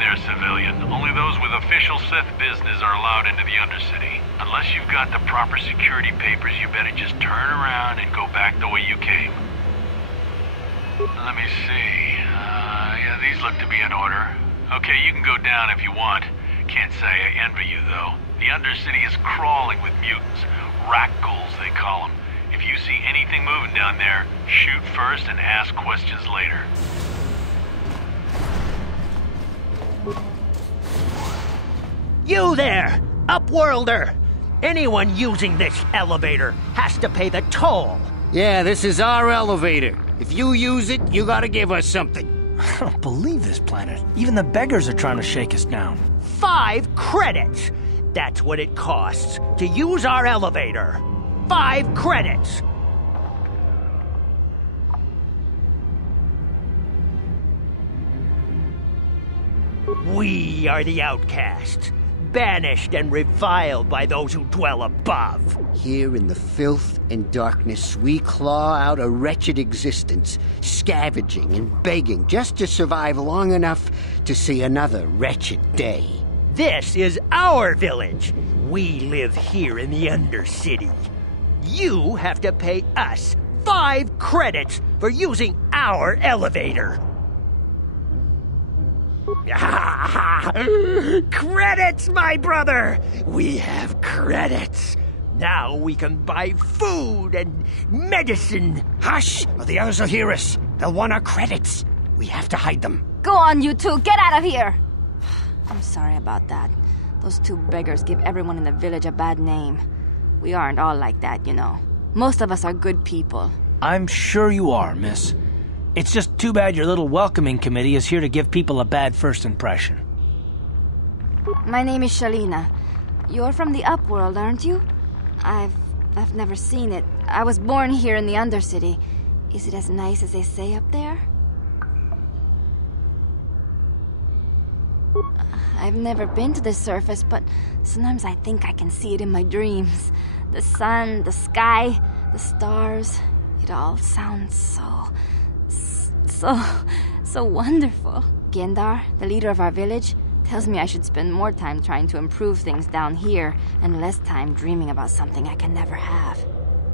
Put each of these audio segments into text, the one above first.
there, civilian. Only those with official Sith business are allowed into the Undercity. Unless you've got the proper security papers, you better just turn around and go back the way you came. Let me see. Yeah, these look to be in order. Okay, you can go down if you want. Can't say I envy you, though. The Undercity is crawling with mutants. Rakghouls, they call them. If you see anything moving down there, shoot first and ask questions later. You there, Upworlder! Anyone using this elevator has to pay the toll. Yeah, this is our elevator. If you use it, you gotta give us something. I don't believe this planet. Even the beggars are trying to shake us down. 5 credits! That's what it costs to use our elevator. 5 credits! We are the Outcasts, banished and reviled by those who dwell above. Here in the filth and darkness, we claw out a wretched existence, scavenging and begging just to survive long enough to see another wretched day. This is our village. We live here in the Undercity. You have to pay us 5 credits for using our elevator. Credits, my brother! We have credits. Now we can buy food and medicine. Hush, or the others will hear us. They'll want our credits. We have to hide them. Go on, you two. Get out of here. I'm sorry about that. Those 2 beggars give everyone in the village a bad name. We aren't all like that, you know. Most of us are good people. I'm sure you are, miss. It's just too bad your little welcoming committee is here to give people a bad first impression. My name is Shalina. You're from the Upworld, aren't you? I've never seen it. I was born here in the Undercity. Is it as nice as they say up there? I've never been to the surface, but sometimes I think I can see it in my dreams. The sun, the sky, the stars. It all sounds so wonderful. Hendar, the leader of our village, tells me I should spend more time trying to improve things down here and less time dreaming about something I can never have.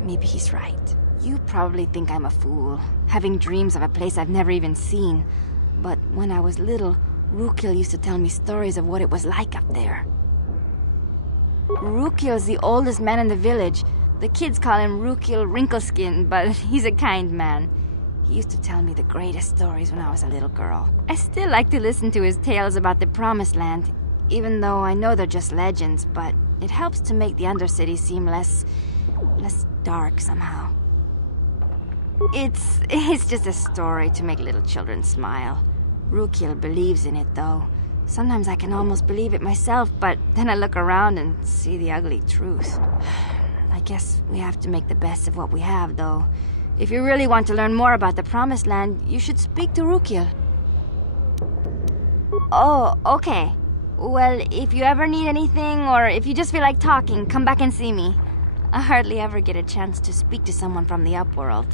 Maybe he's right. You probably think I'm a fool, having dreams of a place I've never even seen. But when I was little, Wookie used to tell me stories of what it was like up there. Wookie is the oldest man in the village. The kids call him Wookie Wrinkleskin, but he's a kind man. He used to tell me the greatest stories when I was a little girl. I still like to listen to his tales about the Promised Land, even though I know they're just legends, but it helps to make the Undercity seem less dark somehow. It's just a story to make little children smile. Wookie believes in it, though. Sometimes I can almost believe it myself, but then I look around and see the ugly truth. I guess we have to make the best of what we have, though. If you really want to learn more about the Promised Land, you should speak to Wookie. Oh, okay. Well, if you ever need anything, or if you just feel like talking, come back and see me. I hardly ever get a chance to speak to someone from the Upworld.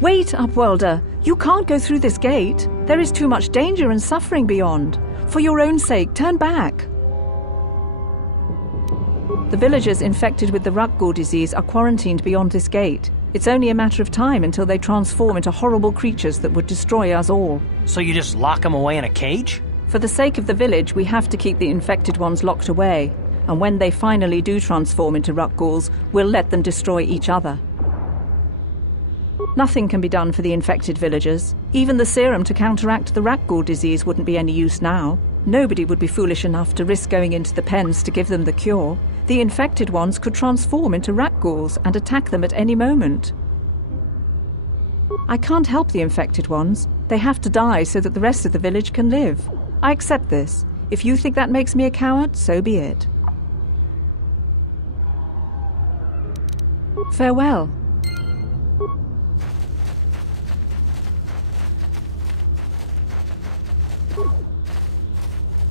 Wait, Upworlder. You can't go through this gate. There is too much danger and suffering beyond. For your own sake, turn back. The villagers infected with the rakghoul disease are quarantined beyond this gate. It's only a matter of time until they transform into horrible creatures that would destroy us all. So you just lock them away in a cage? For the sake of the village, we have to keep the infected ones locked away. And when they finally do transform into rakghouls, we'll let them destroy each other. Nothing can be done for the infected villagers. Even the serum to counteract the rakghoul disease wouldn't be any use now. Nobody would be foolish enough to risk going into the pens to give them the cure. The infected ones could transform into rakghouls and attack them at any moment. I can't help the infected ones. They have to die so that the rest of the village can live. I accept this. If you think that makes me a coward, so be it. Farewell.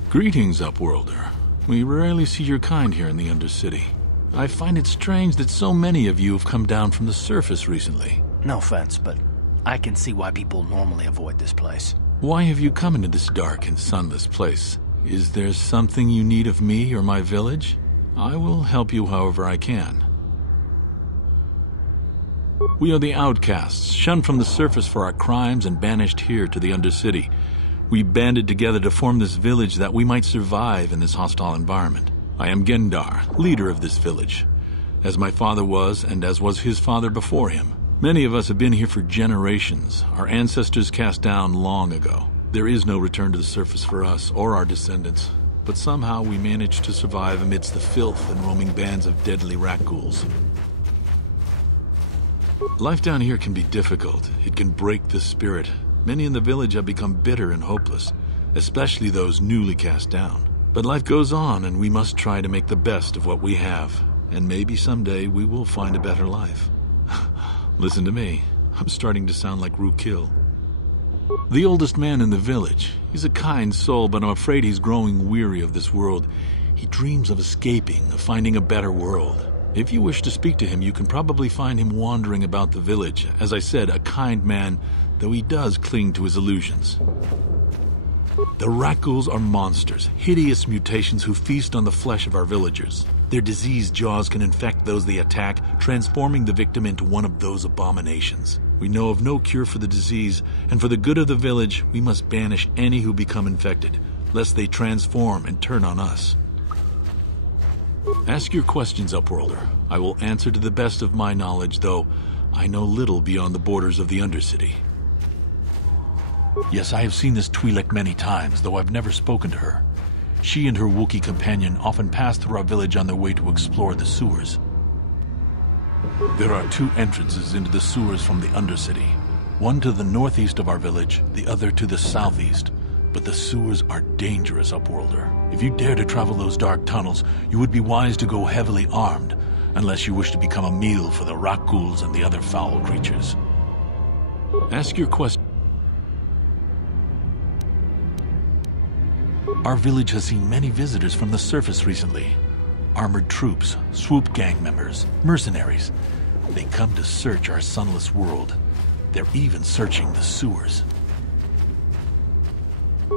Greetings, Upworlder. We rarely see your kind here in the Undercity. I find it strange that so many of you have come down from the surface recently. No offense, but I can see why people normally avoid this place. Why have you come into this dark and sunless place? Is there something you need of me or my village? I will help you however I can. We are the Outcasts, shunned from the surface for our crimes and banished here to the Undercity. We banded together to form this village that we might survive in this hostile environment. I am Hendar, leader of this village, as my father was and as was his father before him. Many of us have been here for generations, our ancestors cast down long ago. There is no return to the surface for us or our descendants, but somehow we managed to survive amidst the filth and roaming bands of deadly rakghouls. Life down here can be difficult. It can break the spirit. Many in the village have become bitter and hopeless, especially those newly cast down. But life goes on, and we must try to make the best of what we have. And maybe someday we will find a better life. Listen to me. I'm starting to sound like Wookiee. The oldest man in the village. He's a kind soul, but I'm afraid he's growing weary of this world. He dreams of escaping, of finding a better world. If you wish to speak to him, you can probably find him wandering about the village. As I said, a kind man, though he does cling to his illusions. The rakghouls are monsters, hideous mutations who feast on the flesh of our villagers. Their diseased jaws can infect those they attack, transforming the victim into one of those abominations. We know of no cure for the disease, and for the good of the village, we must banish any who become infected, lest they transform and turn on us. Ask your questions, Upworlder. I will answer to the best of my knowledge, though I know little beyond the borders of the Undercity. Yes, I have seen this Twi'lek many times, though I've never spoken to her. She and her Wookiee companion often pass through our village on their way to explore the sewers. There are two entrances into the sewers from the Undercity. One to the northeast of our village, the other to the southeast. But the sewers are dangerous, Upworlder. If you dare to travel those dark tunnels, you would be wise to go heavily armed, unless you wish to become a meal for the rakghouls and the other foul creatures. Ask your question. Our village has seen many visitors from the surface recently. Armored troops, swoop gang members, mercenaries. They come to search our sunless world. They're even searching the sewers.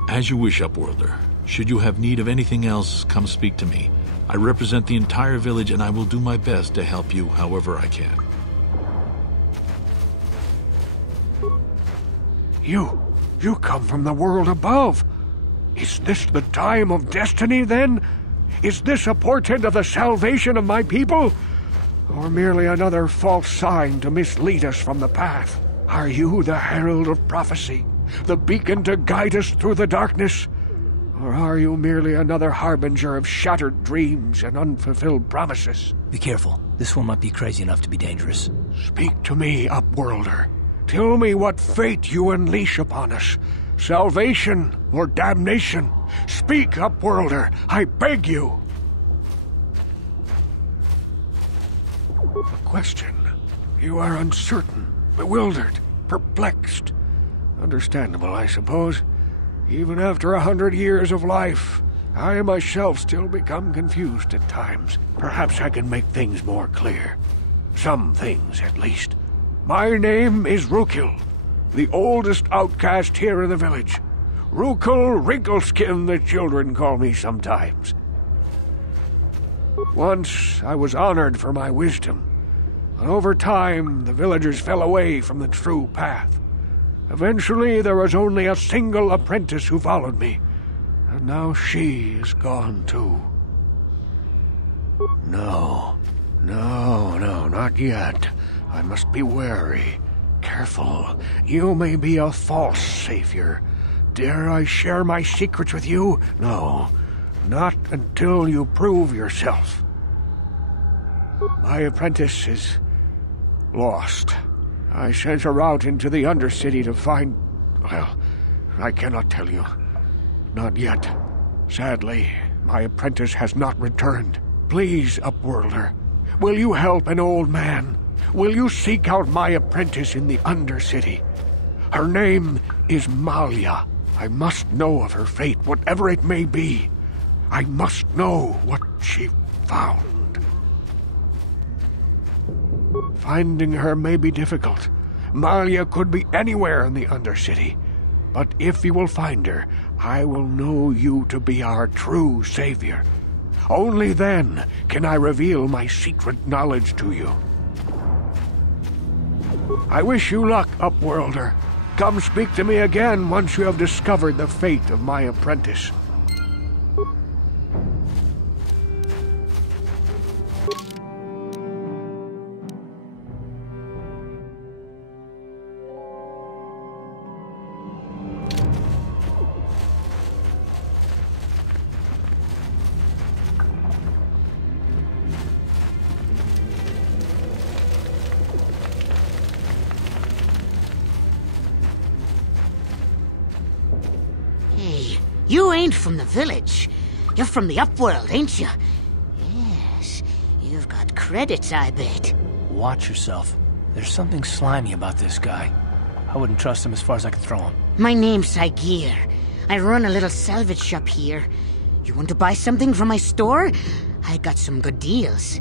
As you wish, Upworlder. Should you have need of anything else, come speak to me. I represent the entire village, and I will do my best to help you however I can. You come from the world above. Is this the time of destiny, then? Is this a portent of the salvation of my people? Or merely another false sign to mislead us from the path? Are you the herald of prophecy? The beacon to guide us through the darkness? Or are you merely another harbinger of shattered dreams and unfulfilled promises? Be careful. This one might be crazy enough to be dangerous. Speak to me, Upworlder. Tell me what fate you unleash upon us. Salvation or damnation? Speak, Upworlder, I beg you. A question. You are uncertain, bewildered, perplexed. Understandable, I suppose. Even after 100 years of life, I myself still become confused at times. Perhaps I can make things more clear. Some things, at least. My name is Wookiee, the oldest outcast here in the village. Wookiee Wrinkleskin, the children call me sometimes. Once I was honored for my wisdom, but over time the villagers fell away from the true path. Eventually, there was only a single apprentice who followed me, and now she is gone too. No, not yet. I must be wary, careful. You may be a false savior. Dare I share my secrets with you? No, not until you prove yourself. My apprentice is lost. I sent her out into the Undercity to find... Well, I cannot tell you. Not yet. Sadly, my apprentice has not returned. Please, Upworlder, will you help an old man? Will you seek out my apprentice in the Undercity? Her name is Malia. I must know of her fate, whatever it may be. I must know what she found. Finding her may be difficult. Malia could be anywhere in the Undercity. But if you will find her, I will know you to be our true savior. Only then can I reveal my secret knowledge to you. I wish you luck, Upworlder. Come speak to me again once you have discovered the fate of my apprentice. You ain't from the village. You're from the Upworld, ain't you? Yes, you've got credits, I bet. Watch yourself. There's something slimy about this guy. I wouldn't trust him as far as I could throw him. My name's Saigir. I run a little salvage shop here. You want to buy something from my store? I got some good deals.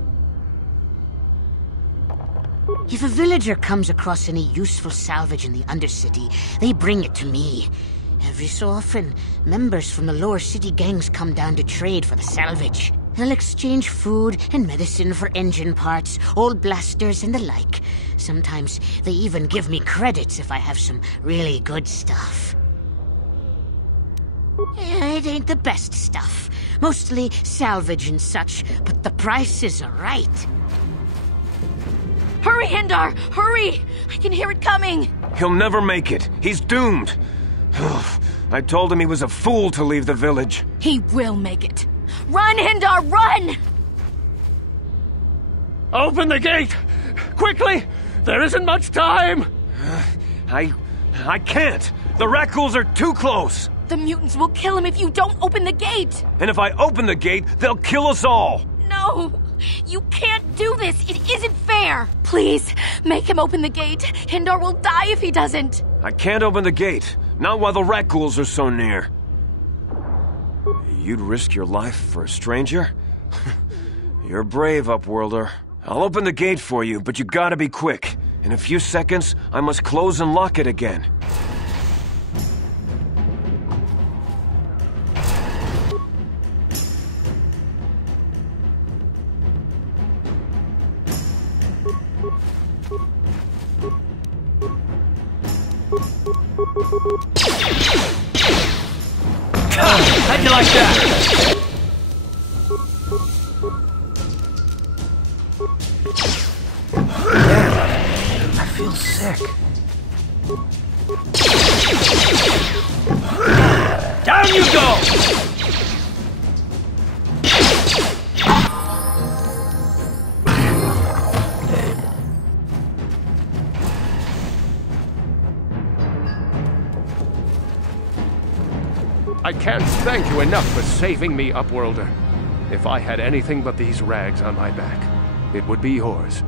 If a villager comes across any useful salvage in the Undercity, they bring it to me. Every so often, members from the lower city gangs come down to trade for the salvage. They'll exchange food and medicine for engine parts, old blasters and the like. Sometimes they even give me credits if I have some really good stuff. It ain't the best stuff. Mostly salvage and such, but the prices are right. Hurry, Hendar! Hurry! I can hear it coming! He'll never make it. He's doomed. I told him he was a fool to leave the village. He will make it. Run, Hendar, run! Open the gate! Quickly! There isn't much time! I can't! The rakghouls are too close! The mutants will kill him if you don't open the gate! And if I open the gate, they'll kill us all! No! You can't do this! It isn't fair! Please, make him open the gate! Hendar will die if he doesn't! I can't open the gate. Not while the rakghouls are so near. You'd risk your life for a stranger? You're brave, Upworlder. I'll open the gate for you, but you gotta be quick. In a few seconds, I must close and lock it again. How'd you like that? I feel sick. Down you go! I can't thank you enough for saving me, Upworlder. If I had anything but these rags on my back, it would be yours.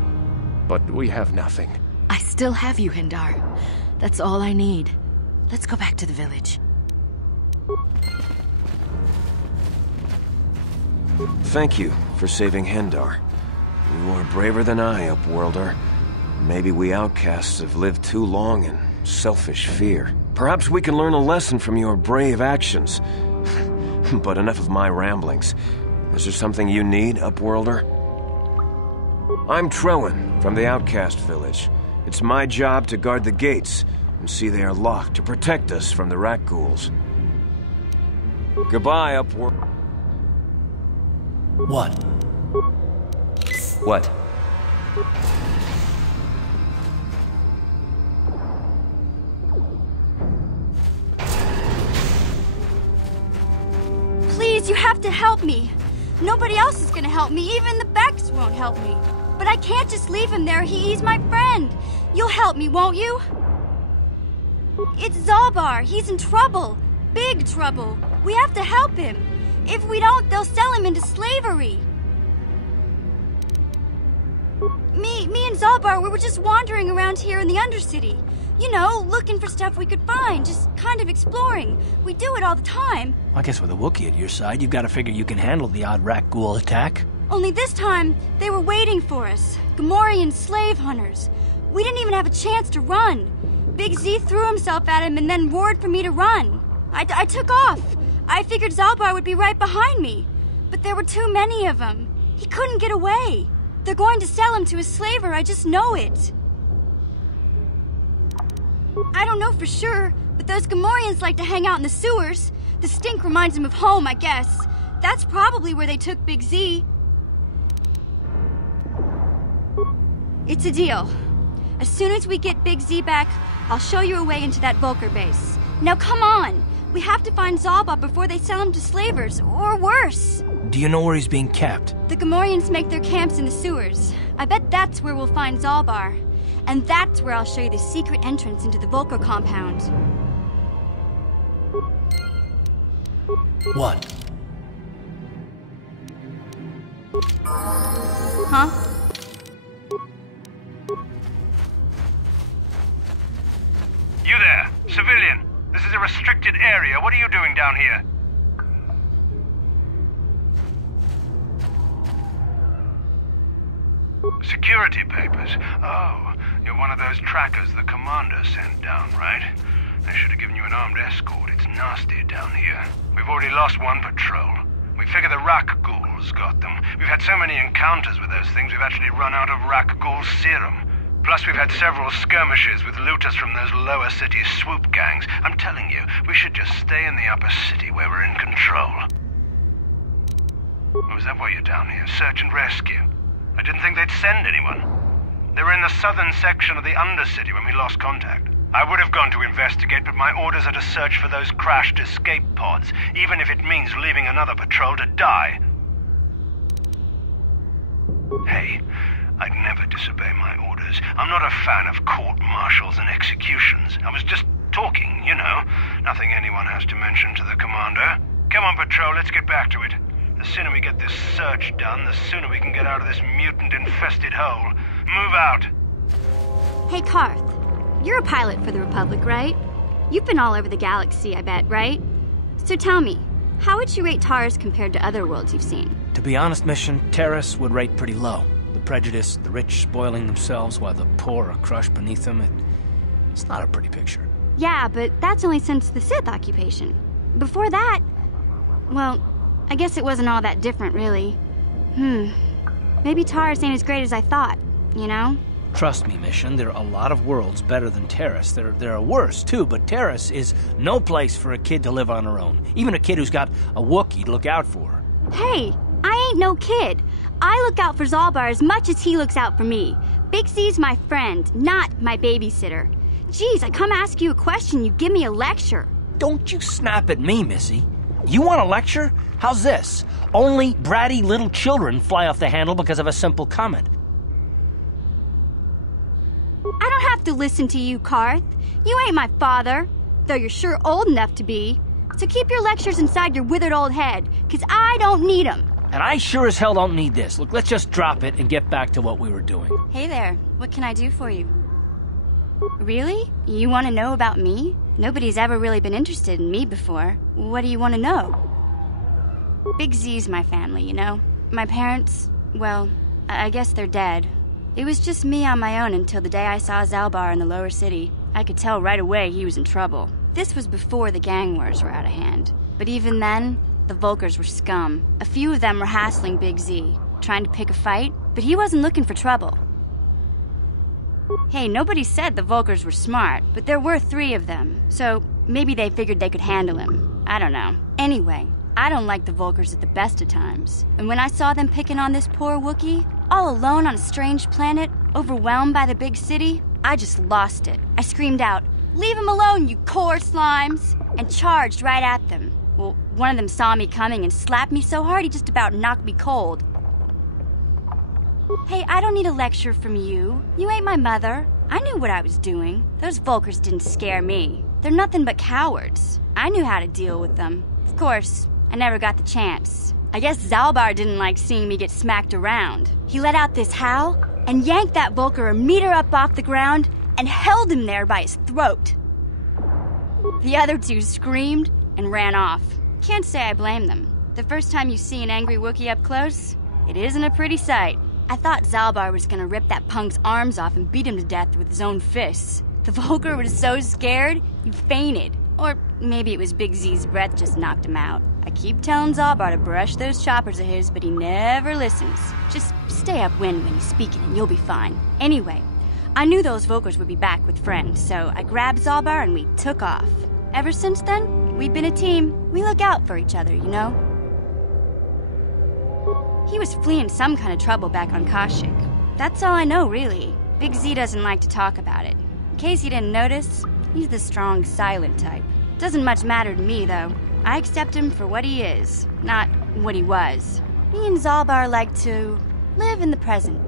But we have nothing. I still have you, Hendar. That's all I need. Let's go back to the village. Thank you for saving Hendar. You are braver than I, Upworlder. Maybe we outcasts have lived too long in selfish fear. Perhaps we can learn a lesson from your brave actions. But enough of my ramblings. Is there something you need, Upworlder? I'm Trellin, from the Outcast village. It's my job to guard the gates and see they are locked to protect us from the rakghouls. Goodbye, Upworld. What? What? Please, you have to help me. Nobody else is gonna help me. Even the Beks won't help me. But I can't just leave him there. He's my friend. You'll help me, won't you? It's Zalbar. He's in trouble. Big trouble. We have to help him. If we don't, they'll sell him into slavery. Me and Zalbar, we were just wandering around here in the Undercity. You know, looking for stuff we could find, just kind of exploring. We do it all the time. I guess with a Wookiee at your side, you've got to figure you can handle the odd rakghoul attack. Only this time, they were waiting for us. Gammorean slave hunters. We didn't even have a chance to run. Big Z threw himself at him and then roared for me to run. I took off. I figured Zalbar would be right behind me. But there were too many of them. He couldn't get away. They're going to sell him to a slaver, I just know it. I don't know for sure, but those Gammoreans like to hang out in the sewers. The stink reminds them of home, I guess. That's probably where they took Big Z. It's a deal. As soon as we get Big Z back, I'll show you a way into that Vulkar base. Now come on! We have to find Zalbar before they sell him to slavers, or worse. Do you know where he's being kept? The Gammoreans make their camps in the sewers. I bet that's where we'll find Zalbar. And that's where I'll show you the secret entrance into the Vulkar compound. What? Huh? You there, civilian. This is a restricted area. What are you doing down here? Security papers. Oh, you're one of those trackers the commander sent down, right? They should have given you an armed escort. It's nasty down here. We've already lost one patrol. We figure the rakghouls got them. We've had so many encounters with those things, we've actually run out of rakghoul serum. Plus, we've had several skirmishes with looters from those lower city swoop gangs. I'm telling you, we should just stay in the upper city where we're in control. Oh, is that why you're down here? Search and rescue? I didn't think they'd send anyone. They were in the southern section of the Undercity when we lost contact. I would have gone to investigate, but my orders are to search for those crashed escape pods, even if it means leaving another patrol to die. Hey, I'd never disobey my orders. I'm not a fan of court-martials and executions. I was just talking, you know. Nothing anyone has to mention to the commander. Come on, patrol, let's get back to it. The sooner we get this search done, the sooner we can get out of this mutant-infested hole. Move out. Hey, Karth. You're a pilot for the Republic, right? You've been all over the galaxy, I bet, right? So tell me, how would you rate Taris compared to other worlds you've seen? To be honest, Mission, Taris would rate pretty low. The prejudice, the rich spoiling themselves while the poor are crushed beneath them, it's not a pretty picture. Yeah, but that's only since the Sith occupation. Before that, well, I guess it wasn't all that different, really. Maybe Taris ain't as great as I thought, you know? Trust me, Mission, there are a lot of worlds better than Taris. There are worse, too, but Taris is no place for a kid to live on her own. Even a kid who's got a Wookiee to look out for her. Hey, I ain't no kid. I look out for Zalbar as much as he looks out for me. Big Z's my friend, not my babysitter. Geez, I come ask you a question, you give me a lecture. Don't you snap at me, Missy. You want a lecture? How's this? Only bratty little children fly off the handle because of a simple comment. I don't have to listen to you, Karth. You ain't my father, though you're sure old enough to be. So keep your lectures inside your withered old head, 'cause I don't need 'em. And I sure as hell don't need this. Look, let's just drop it and get back to what we were doing. Hey there, what can I do for you? Really? You want to know about me? Nobody's ever really been interested in me before. What do you want to know? Big Z's my family, you know? My parents, well, I guess they're dead. It was just me on my own until the day I saw Zalbar in the lower city. I could tell right away he was in trouble. This was before the gang wars were out of hand. But even then, the Vulkars were scum. A few of them were hassling Big Z, trying to pick a fight, but he wasn't looking for trouble. Hey, nobody said the Vulkars were smart, but there were 3 of them, so maybe they figured they could handle him. I don't know. Anyway, I don't like the Vulkars at the best of times. And when I saw them picking on this poor Wookiee, all alone on a strange planet, overwhelmed by the big city, I just lost it. I screamed out, "Leave him alone, you core slimes!" and charged right at them. Well, one of them saw me coming and slapped me so hard he just about knocked me cold. Hey, I don't need a lecture from you. You ain't my mother. I knew what I was doing. Those Vulkars didn't scare me. They're nothing but cowards. I knew how to deal with them. Of course, I never got the chance. I guess Zalbar didn't like seeing me get smacked around. He let out this howl and yanked that Vulkar a meter up off the ground and held him there by his throat. The other two screamed and ran off. Can't say I blame them. The first time you see an angry Wookiee up close, it isn't a pretty sight. I thought Zalbar was gonna rip that punk's arms off and beat him to death with his own fists. The Volker was so scared, he fainted. Or maybe it was Big Z's breath just knocked him out. I keep telling Zalbar to brush those choppers of his, but he never listens. Just stay upwind when he's speaking and you'll be fine. Anyway, I knew those Volkers would be back with friends, so I grabbed Zalbar and we took off. Ever since then, we've been a team. We look out for each other, you know? He was fleeing some kind of trouble back on Kashyyyk. That's all I know, really. Big Z doesn't like to talk about it. In case you didn't notice, he's the strong, silent type. Doesn't much matter to me, though. I accept him for what he is, not what he was. Me and Zalbar like to live in the present.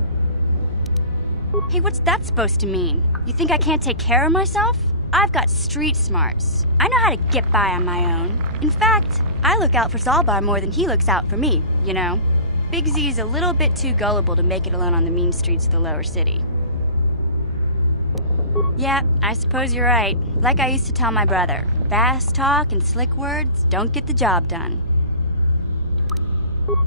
Hey, what's that supposed to mean? You think I can't take care of myself? I've got street smarts. I know how to get by on my own. In fact, I look out for Zalbar more than he looks out for me, you know? Big Z's a little bit too gullible to make it alone on the mean streets of the lower city. Yeah, I suppose you're right. Like I used to tell my brother, fast talk and slick words don't get the job done.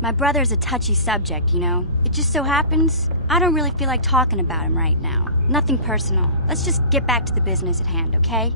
My brother's a touchy subject, you know? It just so happens, I don't really feel like talking about him right now. Nothing personal. Let's just get back to the business at hand, okay?